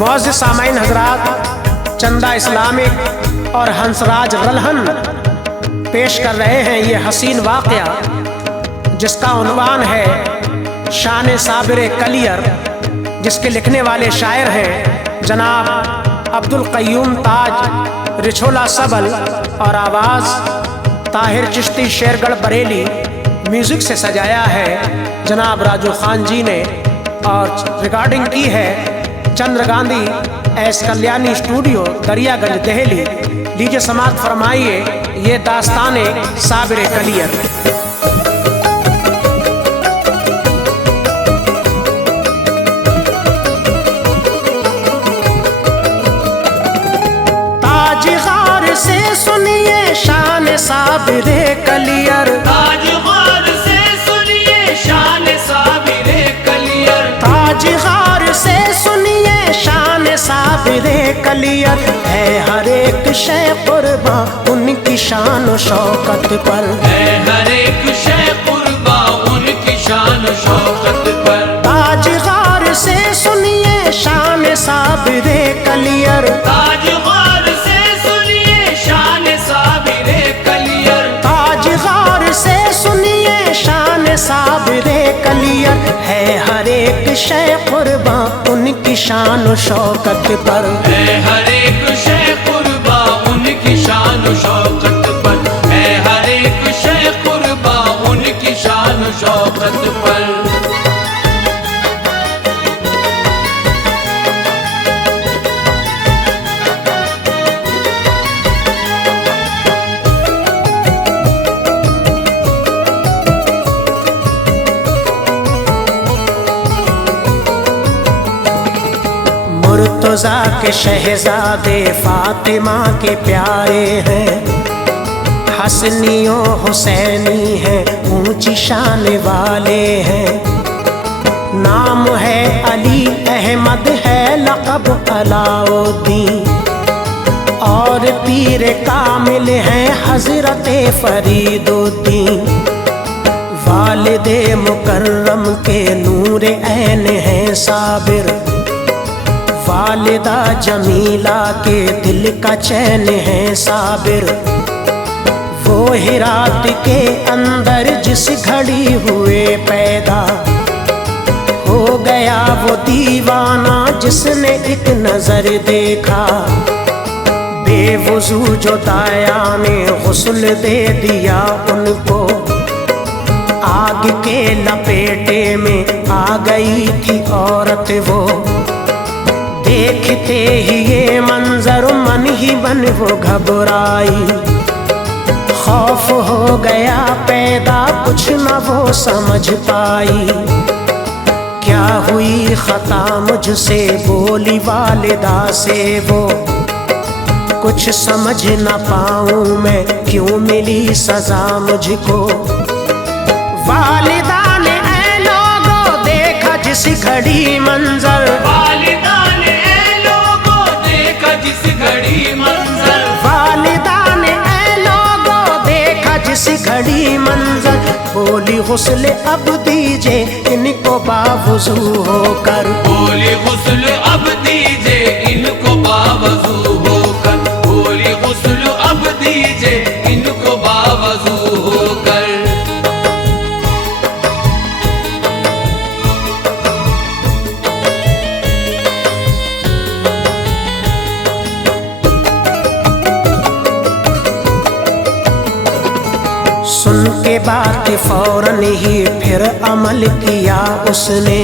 मुअज़्ज़िज़ सामाईन हज़रात, चंदा इस्लामिक और हंसराज रलहन पेश कर रहे हैं ये हसीन वाक़या, जिसका उन्वान है शान साबिर कलियर, जिसके लिखने वाले शायर हैं जनाब अब्दुल क़य्यूम ताज रिछोला सबल और आवाज़ ताहिर चिश्ती शेरगढ़ बरेली। म्यूज़िक से सजाया है जनाब राजू खान जी ने और रिकॉर्डिंग की है चंद्र गांधी एस कल्याणी स्टूडियो दरियागंज दिल्ली। लीजिए समाअत फरमाइए ये दास्ताने साबिर कलियर। ताजगार से सुनिए शान साबिर कलियर, ताजगार से सुनिए शान साबिर कलियर, ताजगार से सुनिए शान साबिर कलियर। है हर एक शे कुर्बा उनकी शान और शौकत पर, है हर एक शे कुर्बा उनकी शान और शौकत पर। ताजगार से सुनिए शान साबिर कलियर, ताजगार से सुनिए शान साबिर कलियर, ताजगार से सुनिए शान साबिर कलियर। है हर एक शे कुर्बा उनकी शान और शौकत पर, है हर एक शे कुर्बा उनकी शान और शौकत पर, है हर एक शे कुर्बा उनकी शान और शौकत पर। मुर्तज़ा के शहजादे फातिमा के प्यारे हैं, हसनियों हुसैनी हैं ऊंची शान वाले हैं। नाम है अली अहमद है लक़ब अलाउद्दीन, और पीर कामिल हैं हज़रत फरीदुद्दीन। वालिदे मुकर्रम के नूर ऐन हैं साबिर, वालिदा जमीला के दिल का चैन है साबिर। वो हिरात के अंदर जिस घड़ी हुए पैदा, हो गया वो दीवाना जिसने एक नजर देखा। बेवुजू जो दाया ने गुस्ल दे दिया उनको, आग के लपेटे में आ गई थी औरत वो। देखते ही ये मंजर मन ही मन वो घबराई, खौफ हो गया पैदा कुछ न वो समझ पाई। क्या हुई खता मुझसे बोली वालिदा से वो, कुछ समझ न पाऊं मैं क्यों मिली सजा मुझको। वालिदा ने ऐ लोगों देखा जिस घड़ी मंजर, वालिदा ने ऐ लोगों देखा जिस घड़ी मंजर, वालिदा ने ऐ लोगों देखा जिस घड़ी मंजर। बोली गुस्ल अब दीजिए इनको बावजू होकर, बोली गुस्ल अब दीजिए इनको बावजू होकर, बोली गुस्ल अब दीजिए इनको बावजू होकर। सुन के बात फौरन ही फिर अमल किया उसने।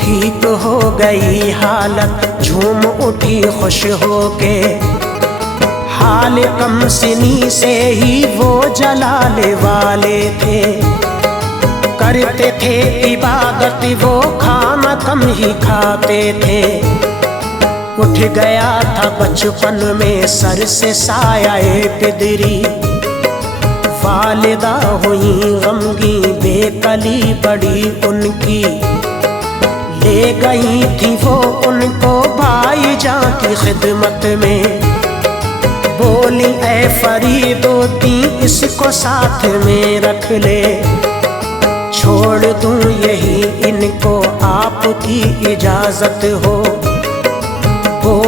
ठीक हो गई हालत झूम उठी खुश होके, हाल कम सिनी से ही वो जलाले वाले थे। करते थे इबादत वो खाना कम ही खाते थे। उठ गया था बचपन में सर से साया पिदरी, वालिदा हुई गमगी बेकली बड़ी उनकी। ले गई थी वो उनको भाईजान की खिदमत में, बोली ऐ फरीदुद्दीन इसको साथ में रख ले। छोड़ दूं यही इनको आपकी इजाजत हो,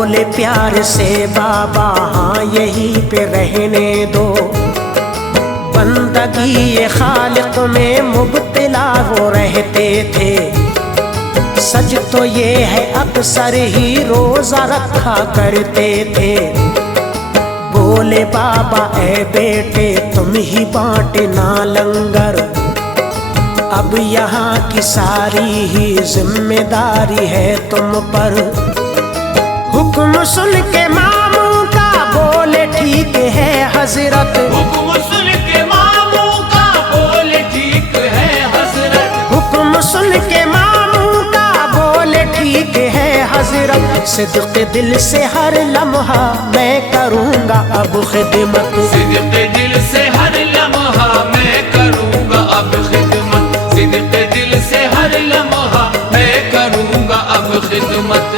बोले प्यार से बाबा हाँ यहीं पे रहने दो, बंदगी ये खालिक में मुब्तला वो रहते थे। सच तो ये है अक्सर ही रोजा रखा करते थे। बोले बाबा ए बेटे तुम ही बांटना लंगर, अब यहाँ की सारी ही जिम्मेदारी है तुम पर। हुक्म सुन के मामू का बोले ठीक है हजरत, हुक्म सुन के मामू का बोले ठीक है हजरत, हुक्म सुन के मामू का बोले ठीक है हजरत। सिद्क़ दिल से हर लम्हा मैं करूँगा अब खिदमत, सिद्क़ दिल से हर लम्हा मैं करूँगा अब खिदमत, सिद्क़ दिल से हर लम्हा मैं करूँगा अब खिदमत।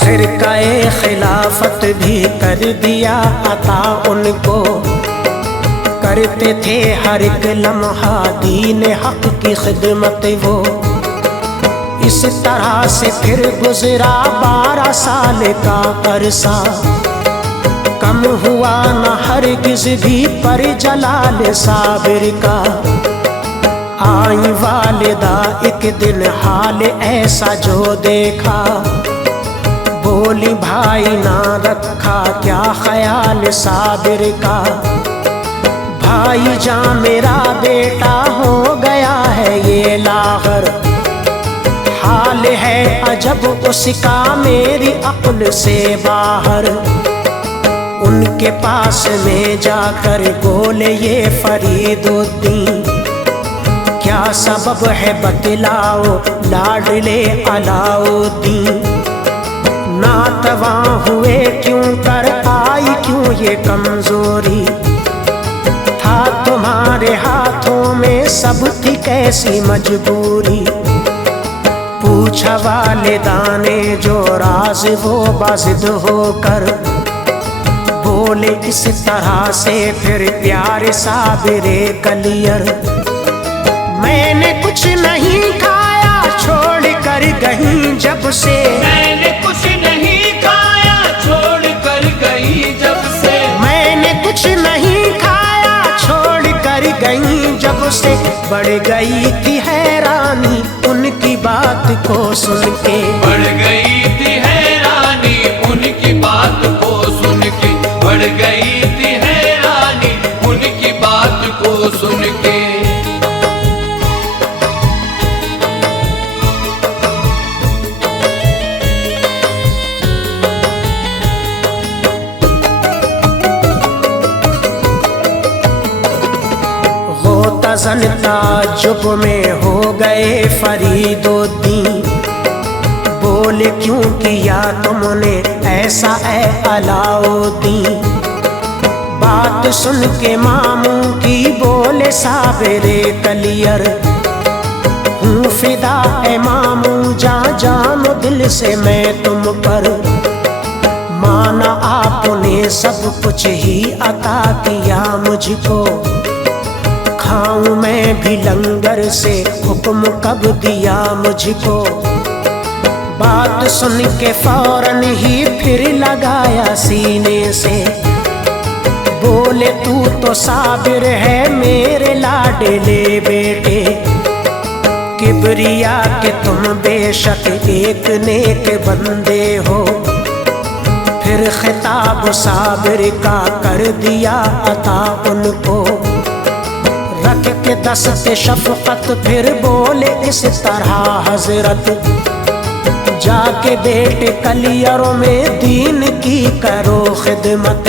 फ़िरक़ाए खिलाफत भी कर दिया अता उनको, करते थे हर एक लम्हा दीन हक की खिदमत वो। इस तरह से फिर गुजरा 12 साल का अरसा, कम हुआ न हरगिज़ भी पर जलाल साबिर का। आई वालिदा एक दिन हाल ऐसा जो देखा, बोली भाई ना रखा क्या ख्याल साबिर का। भाई जान मेरा बेटा हो गया है ये लागर, हाल है अजब उसका मेरी अक्ल से बाहर। उनके पास में जाकर बोले ये फरीदुद्दीन, क्या सबब है बतलाओ लाडले अलाउद्दीन। नातवा हुए क्यों कर आई क्यों ये कमजोरी, था तुम्हारे हाथों में सब थी कैसी मजबूरी। पूछा वालिदा ने जो राज वो बाजिद होकर, बोले इस तरह से फिर प्यारे साबिरे कलियर। मैंने कुछ नहीं खाया छोड़ कर गई जब से, मैंने कुछ नहीं खाया छोड़ कर गई जब से, मैंने कुछ नहीं खाया छोड़ कर गई जब से। बढ़ गई थी हैरानी उनकी बात को सुन के, बढ़ गई थी हैरानी उनकी बात को सुन के, बढ़ गई थी हैरानी उनकी बात को सुन के। तज़न ताज्जुब में हो गए फरीदुद्दीन, बोले क्यों किया तुमने ऐसा ऐ अलाउद्दीन। बात सुन के मामू की बोले साबिरे कलियर, हूँ फिदा ए मामू जानो दिल से मैं तुम पर। माना आपने सब कुछ ही अता किया मुझको, खाऊं मैं भी लंगर से हुक्म कब दिया मुझको। बात सुन के फौरन ही फिर लगाया सीने से, बोले तू तो साबिर है मेरे लाडले बेटे। किबरिया के तुम बेशक एक नेक बंदे हो, फिर खिताब साबिर का कर दिया अता उनको। रख के दस्ते शफकत फिर बोले इस तरह हजरत, जाके बेटे कलियरों में दीन की करो खिदमत।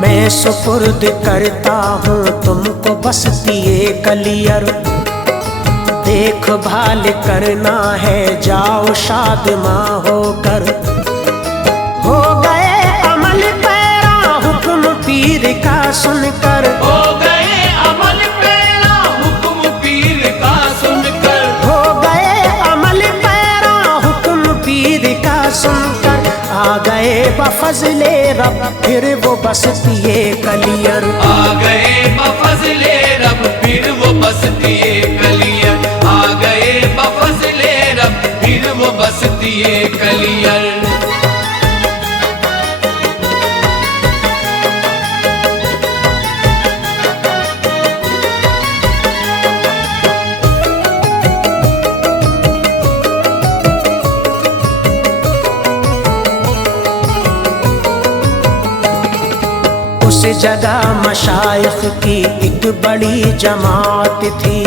मैं सुपुर्द करता हूँ तुमको बस्ती ये कलियर, देखभाल करना है जाओ शादमां होकर। हो गए अमल पैरा हुक्म पीर का सुनकर, हो गए अमल पैरा हुक्म पीर का सुनकर, हो गए अमल बफजले रब फिर वो बसती कलियर। आ गए बफजले रब फिर वो बसती कलियर। आ गए बफजले रब फिर वो बसती कलियर। उस जगह मशाइख की एक बड़ी जमात थी,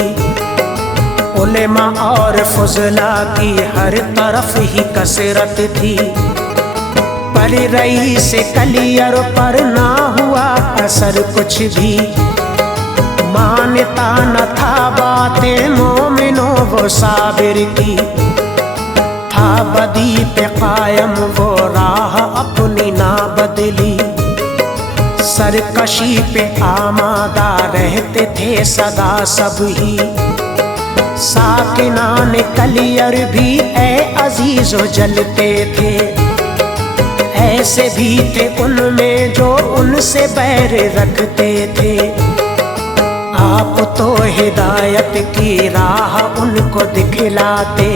उलेमा और फुजला की हर तरफ ही कसरत थी। पर रईस कलियर पर ना हुआ असर कुछ भी, मानता न था बातें मोमिनों वो साबिर की। था बदी पे कायम वो राह अपनी ना बदली, सरकशी पे आमादा रहते थे सदा सब ही। साकिनान कलियर भी ए अजीजो जलते थे, ऐसे भी थे उनमें जो उनसे बैर रखते थे। आप तो हिदायत की राह उनको दिखलाते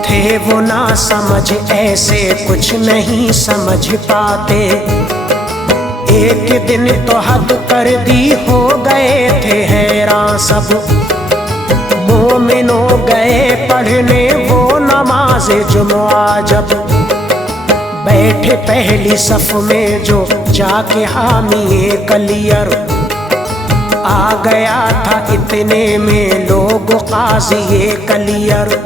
थे, वो ना समझ ऐसे कुछ नहीं समझ पाते। एक दिन तो हद कर दी हो गए थे हैरान सब, मोमिनो गए पढ़ने वो नमाज जुमा। जब बैठे पहली सफ में जो जाके हामिए कलियर, आ गया था इतने में लोग काज़िए कलियर।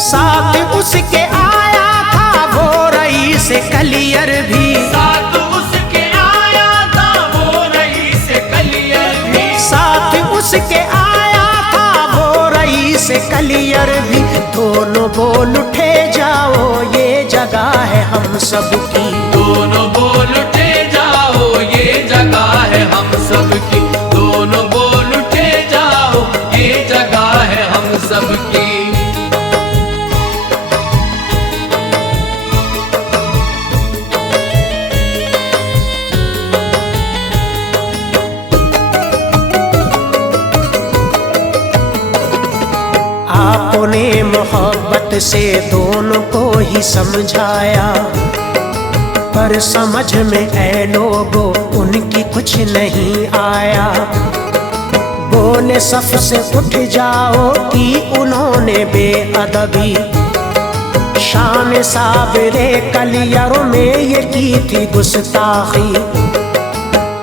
साथ उसके आया था वो रईस कलियर भी, साथ उसके आया था वो रईस कलियर भी। साथ उसके आया था वो रईस कलियर भी। दोनों बोल उठे जाओ ये जगह है हम सबकी, दोनों बोल उठे जाओ ये जगह है हम सबकी। दोनों बोल उठे जाओ ये जगह है हम सबकी। आपने मोहब्बत से दोनों को ही समझाया, पर समझ में ऐ लोगों उनकी कुछ नहीं आया। बोले सफ से उठ जाओ कि उन्होंने बेअदबी, शान साबिरे कलियर में ये की थी गुस्ताखी।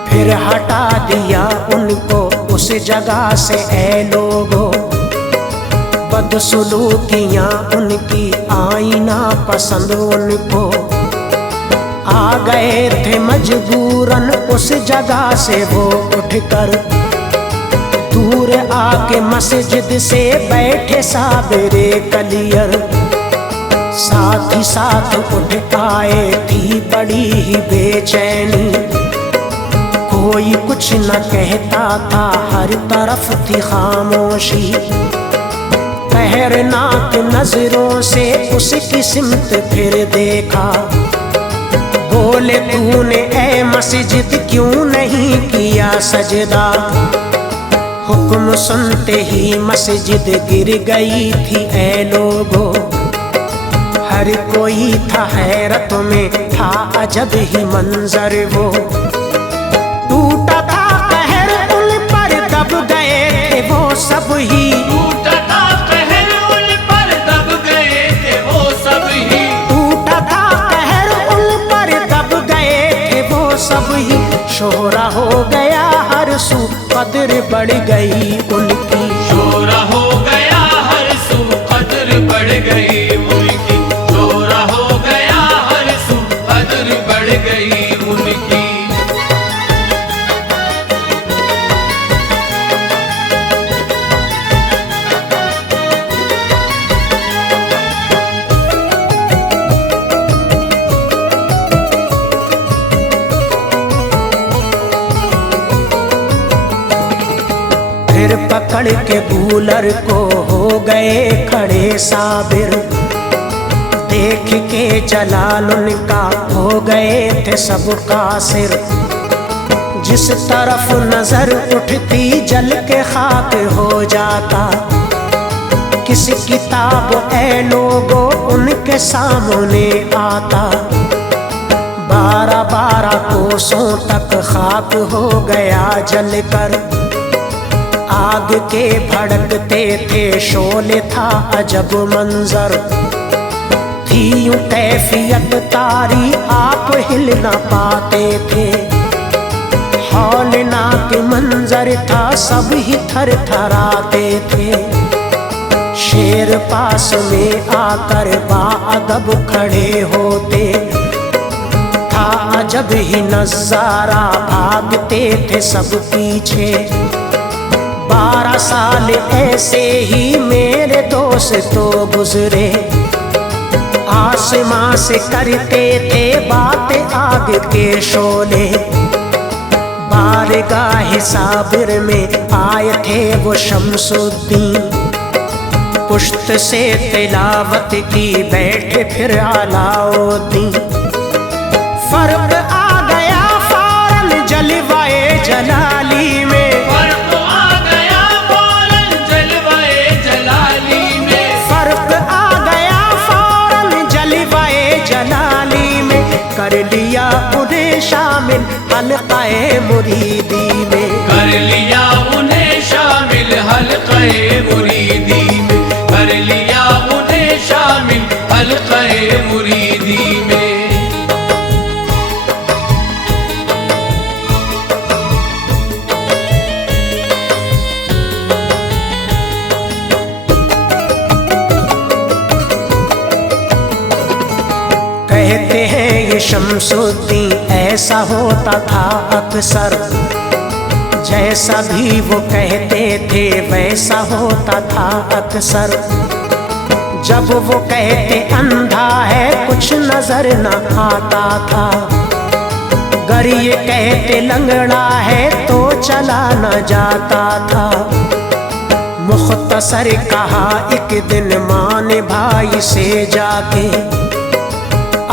फिर हटा दिया उनको उस जगह से ऐ लोगों, बदसलूकियाँ उनकी आईना पसंद उनको। आ गए थे मजबूरन उस जगह से वो उठकर, दूर आके मस्जिद से बैठे साबिरे कलियर। साथ ही साथ उठ आए थी बड़ी ही बेचैनी, कोई कुछ न कहता था हर तरफ थी खामोशी। कहरनाक नजरों से उसकी सिमत फिर देखा, बोले तूने ऐ मस्जिद क्यों नहीं किया सजदा। हुक्म सुनते ही मस्जिद गिर गई थी ऐ लोगों, हर कोई था हैरत में, था अजब ही मंजर वो। टूटा था कहर उन पर दब गए थे वो सब ही, टूटा था कहर उन पर दब गए थे वो सब ही। टूटा था कहर उन पर दब गए थे वो सब ही। शोहरा हो गया हर सू कदर बढ़ गई उनकी, शोरा हो गया हर सू कदर बढ़ गई उनकी। शोरा हो गया हर सू कदर बढ़ गई उनकी। फिर पकड़ के गूलर को हो गए खड़े साबिर, देख के जलाल उनका हो गए थे सबका सिर। जिस तरफ नजर उठती जल के खाक हो जाता। किस किताब ऐ लोगो उनके सामने आता। 12-12 कोसों तक खाक हो गया जल कर। आग के भड़कते थे शोले था अजब मंजर। थी यूं कैफियत तारी आप हिल न पाते थे। हौलनाक मंजर था सब ही थर थराते थे। शेर पास में आकर बाअदब खड़े होते। था अजब ही नजारा भागते थे सब पीछे। 12 साल ऐसे ही मेरे दोस्त तो गुजरे। आसमां से करते थे बातें आग के शोले। बारगाह साबिर में आए थे वो शमसुद्दीन। पुश्त से तिलावत की बैठे फिर अलाउद्दीन। फर्क आ गया फौरन जलवाए जलाली में। फर्क आ गया फौरन जलवाए जलाली में। फर्क आ गया फौरन जलवाए जलाली में। कर लिया उन्हें शामिल हल्क़ाए मुरीदी में। कर लिया उन्हें शामिल हल्क़ाए मुरीदी में। कर लिया उन्हें शामिल हल्क़ाए मुरीदी में। कहते हैं ये शमसुद्दीन ऐसा होता था अक्सर। जैसा भी वो कहते थे वैसा होता था अक्सर। जब वो कहते अंधा है कुछ नजर न आता था। गर ये कहते लंगड़ा है तो चला न जाता था। मुख्तसर कहा एक दिन माँ ने भाई से जाके।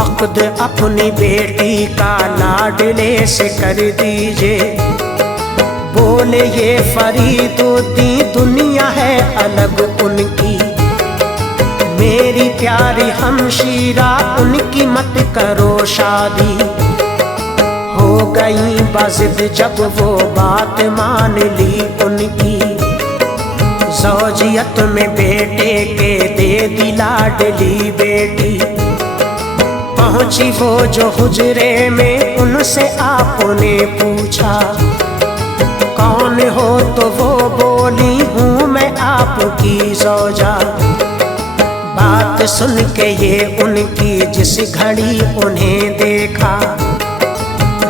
अक़्द अपनी बेटी का लाडले से कर दीजिए। बोले ये फरीदुद्दीन दुनिया है अलग उनकी। मेरी प्यारी हमशीरा उनकी मत करो शादी। हो गई बज़िद जब वो बात मान ली उनकी। ज़ौजियत में बेटे के दे दी लाडली बेटी। पहुंची वो जो हुजरे में उनसे आपने पूछा। कौन हो तो वो बोली हूँ मैं आपकी ज़ौजा। बात सुन के ये उनकी जिस घड़ी उन्हें देखा।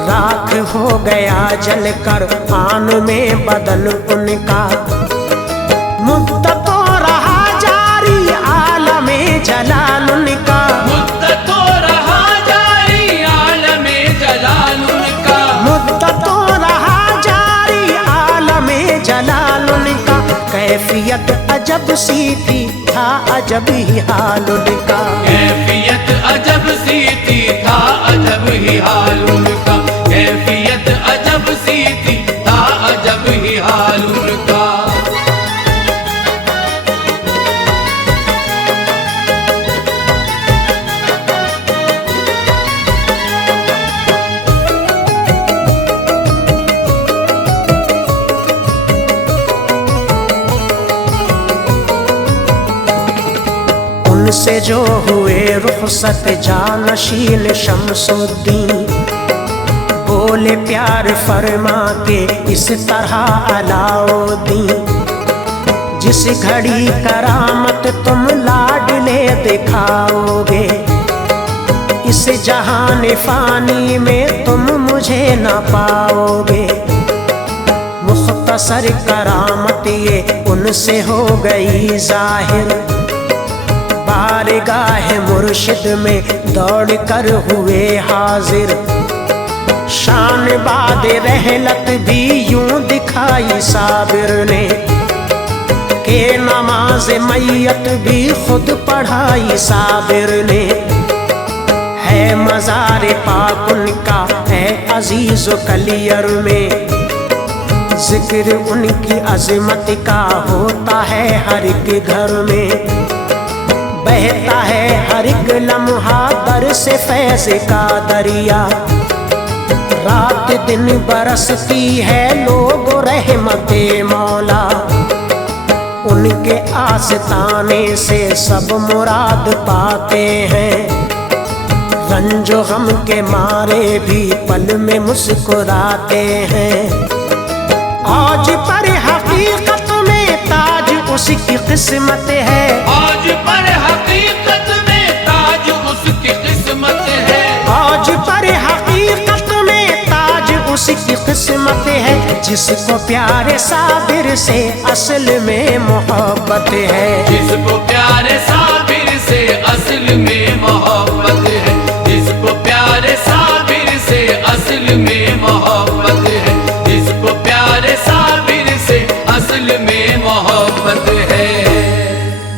राख हो गया जलकर आन में बदन उनका। मुद्दतों रहा जारी आलमे जलाल उनका। मुद्दतों रहा जारी आलमे जलाल उनका। मुद्दतों रहा जारी आलमे जलाल उनका। कैफियत अजब सी थी था अजब ही हाल उनका। कैफियत अजब सी थी था अजब ही हाल उनका। कैफियत अजब सी थी था अजब ही हाल उनका। उनसे जो हुए रुखसत जानशीन शमसुद्दीन। बोले प्यार फरमा के इस तरह अलाउद्दीन। जिस घड़ी करामत तुम लाडले दिखाओगे। इस जहान फानी में तुम मुझे न पाओगे। मुख्तसर करामत ये उनसे हो गई जाहिर। बारगाह मुर्शिद में दौड़ कर हुए हाजिर। शान बाद रहलत भी यूं दिखाई साबिर ने। के नमाज नमाज मैयत भी खुद पढ़ाई साबिर ने, है मज़ार पाक उनका है अजीज कलियर में। जिक्र उनकी अजमत का होता है हर एक घर में, बहता है हर एक लम्हा दर से फैज़ का दरिया। रात दिन बरसती है लोग रहमते मौला, उनके आस्ताने से सब मुराद पाते हैं। रंजो गम के मारे भी पल में मुस्कुराते हैं। आज पर हकीकत में ताज उसकी किस्मत है, आज पर हकीकत में ताज उसकी किस्मत है। आज पर हकीकत में ताज उसकी किस्मत है। जिसको प्यारे साबिर से असल में मोहब्बत है, जिसको प्यारे साबिर से असल में मोहब्बत है, जिसको प्यारे साबिर से असल में